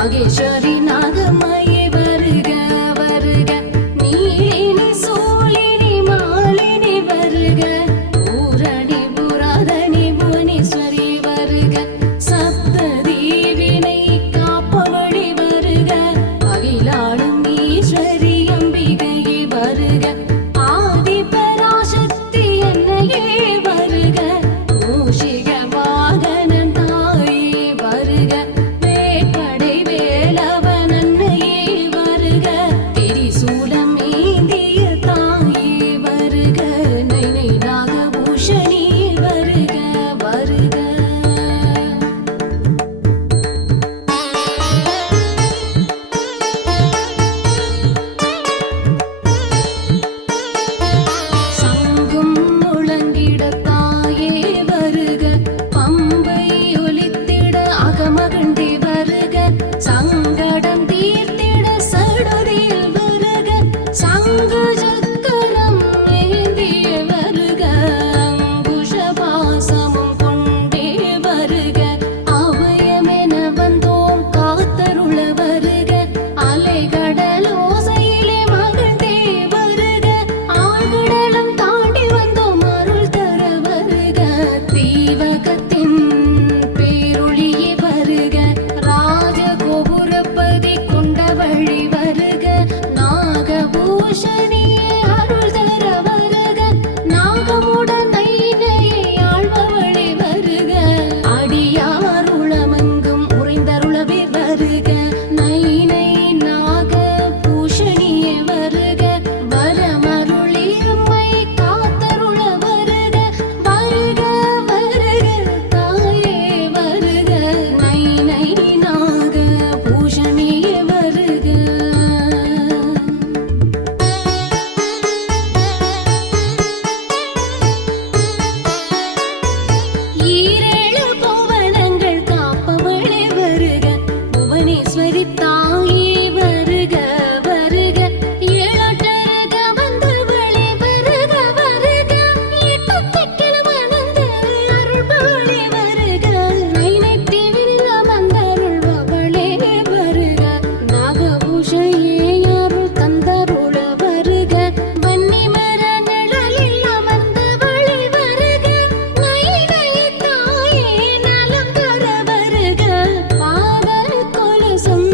நாகேஸ்வரி நாகமாயே வருக வருக நீலினி சூலினி மாலினி வருக பூரணி புராதனி புவனேஸ்வரி வருக சப்ததீவினை காப்பவழி வருக அகிலாளும் ஈஸ்வரி அம்பிகையே வருக ஆதி பராசக்தி என்னையே வருக மூஷிக வாகனன் தாயே வருக வேட்படை வேலவன் அன்னையே வருக திரிசூலம் ஏந்திய தாயே வருக நைனை நாகபூஷணி வருக வருக சங்கும் முழங்கிட தாயே வருக பம்பை ஒலித்திட அகமகிழ்ந்தே வருக சங்கடம் தீர்த்திட சடுதியில் வருக சங்கு சக்கரம் ஏந்திய வருக அங்குஷ பாசமும் கொண்டே வருக அபயமென வந்தோம் காத்தருள வருக அலைகடலோசையிலே மகிழ்ந்தே வருக ஆழ்கடலும் தாண்டி வந்தோம் அருள் தர வருக தீவகத்தின் பேரொளியே வருக ராஜகோபுரப்பதி கொண்ட வழி வருக நாகபூஷணியே அருள் தர வருக நாகமுடன் நைனையை ஆழ்பவளே வருக அடியார் உளமெங்கும் உறைந்தருளவே வருக நைனை நாகபூஷணியே வருக வரமருளி அம்மை காத்தருள வருக வருக வருக தாயே வருக நைனை நாகபூஷணியே வருக ஈரேழு புவனங்கள் காப்பவளே வருக புவனேஸ்வரி தாயே வருக வருக ஏழொற்றருக வந்தவளே வருக வருக எட்டு திக்கில் வளர்ந்து அருள்பவளே வருக நைனை தீவினில் அமர்ந்தருள்பவளே வருக நாகபூஷணியே அருள் தந்தருள வருக வன்னி மர நிழலில் அமர்ந்தவளே வருக நைனை தாயே நலம் தர வருக பாத கொலுசும்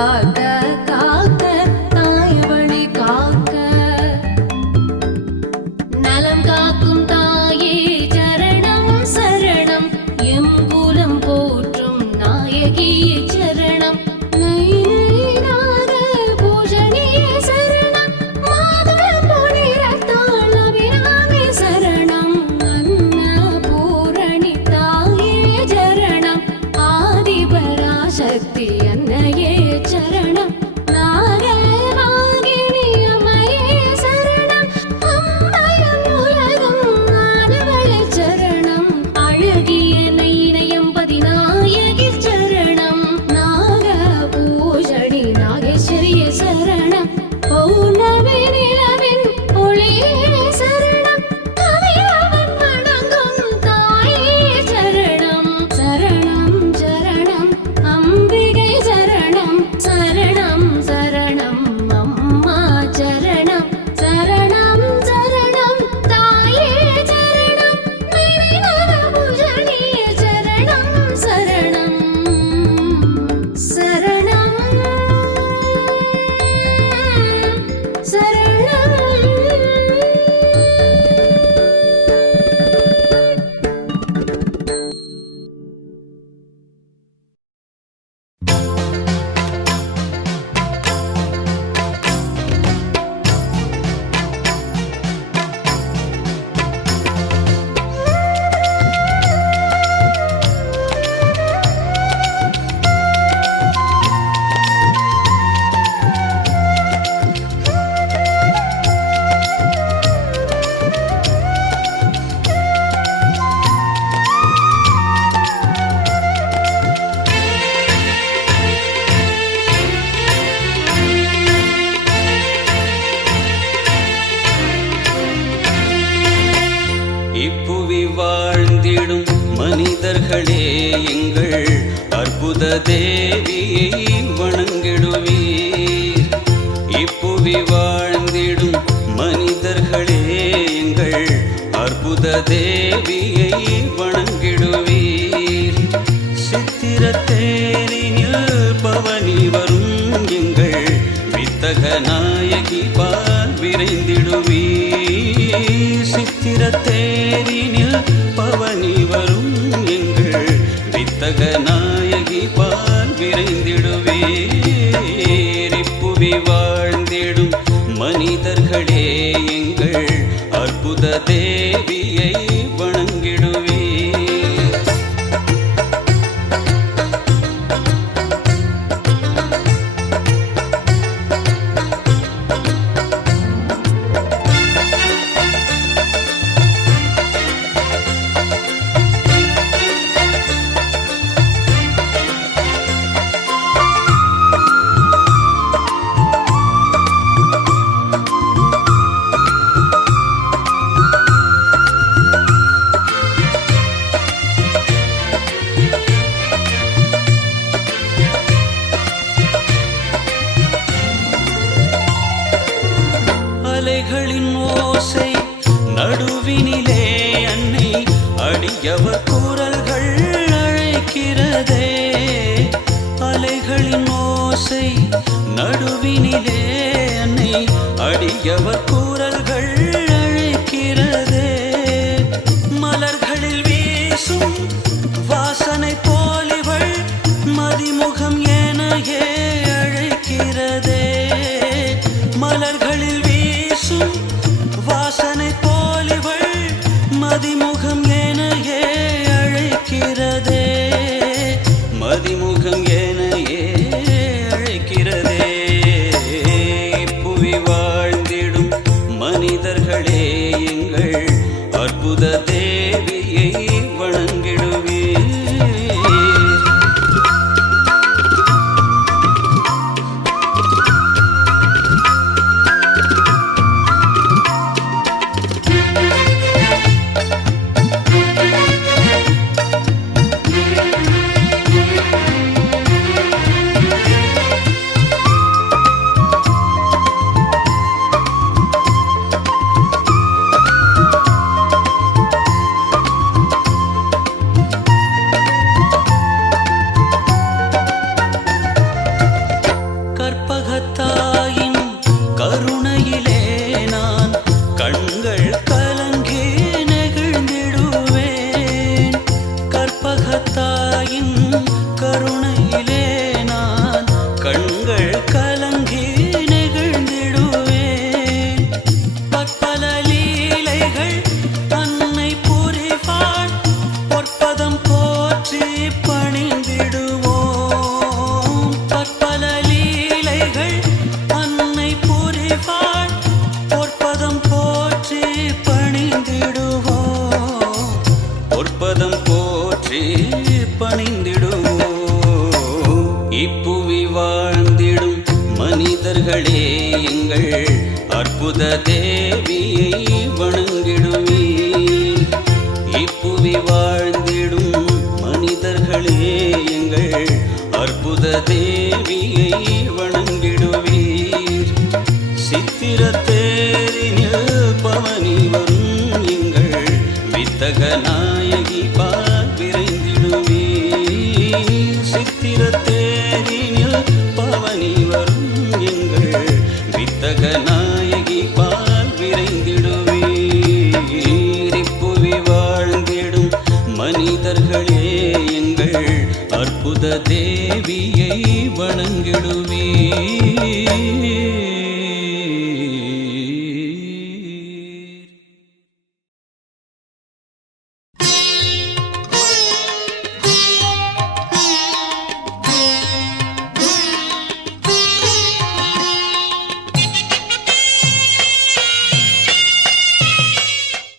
காக்க காக்க தாயவழி காக்க நலம் காக்கும் தாயே சரணம் சரணம் எம் குலம் போற்றும் நாயகியே சரணம் சக்தி அன்னையே சரணம் நாகவாகினி அம்மையே சரணம் அம்பயம் உலகம் ஆனவளே சரணம் அழகிய நைனயம்பதி நாயகி சரணம் நாகபூஷணி நாகேஸ்வரியே சரணம் பௌர்ணமி நிலவின் ஒளியே சரணம் கதிரவன் வணங்கும் தாயே சரணம் சரணம் சரணம் அம்பிகை சரணம் சரணம் சரணம் அம்மா சரணம் சரணம் சரணம் தாயே சரணம் நயனபூஷணியே சரணம் சரணம் சரணம் சரணம். இப்புவி வாழ்ந்திடும் மனிதர்களே எங்கள் அற்புத தேவியை வணங்கிடுவீர். இப்புவி வாழ்ந்திடும் மனிதர்களே எங்கள் அற்புத தேவியை வணங்கிடுவீர். சித்திரத்தேரினில் பவனி வரும் எங்கள் வித்தக நாயகி பால் விரைந்திடுவீர். சித்திரத்தேரினில் பவனி வரும் எங்கள் வித்தக நாயகி பால் விரைந்திடுவீர். இப்புவி வாழ்ந்திடும் மனிதர்களே எங்கள் அற்புத தேவியை வணங்கிடுவீர். அலைகளின் ஓசை நடுவினிலே அன்னை அடியவர் குரல்கள் அழைக்கிறதே. அலைகளின் ஓசை நடுவினிலே அன்னை அடியவர் குரல்கள் அழைக்கிறதே. மலர்களில் வீசும் வாசனை போலிவள் மதிமுகம் எனையே அழைக்கிறதே. மலர்களில் வீசும் வாசனை போலிவள் மதிமுகம் எனையே அழைக்கிறதே. மதிமுகம் எனையே அழைக்கிறதே. இப்புவி வாழ்ந்திடும் மனிதர்களே எங்கள் அற்புத தேவியை வணங்கிடுவீர். கருணையிலே நான் கண்கள் கலங்கி நெகிழ்ந்திடுவேன். பற்பல லீலைகள் தன்னை புரிவாள், பொற்பதம் போற்றி பணிந்திடுவோம். பற்பல லீலைகள் தன்னை புரிவாள், பொற்பதம் போற்றி பணிந்திடுவோம். பொற்பதம் போற்றி பணிந்திடுவோம். இப்புவி வாழ்ந்திடும் மனிதர்களே எங்கள் அற்புத தேவியை வணங்கிடுவீர். இப்புவி வாழ்ந்திடும் மனிதர்களே எங்கள் அற்புத தேவியை வணங்கிடுவீர். சித்திரத்தேரினில் பவனி வரும் எங்கள் வித்தக நாயகி பால் விரைந்திடுவீர். சித்திரத்தேரினில் பவனி வரும் எங்கள் வித்தக நாயகி பால் விரைந்திடுவீர். இப்புவி வாழ்ந்திடும் மனிதர்களே எங்கள் அற்புத தேவியை வணங்கிடுவீர்.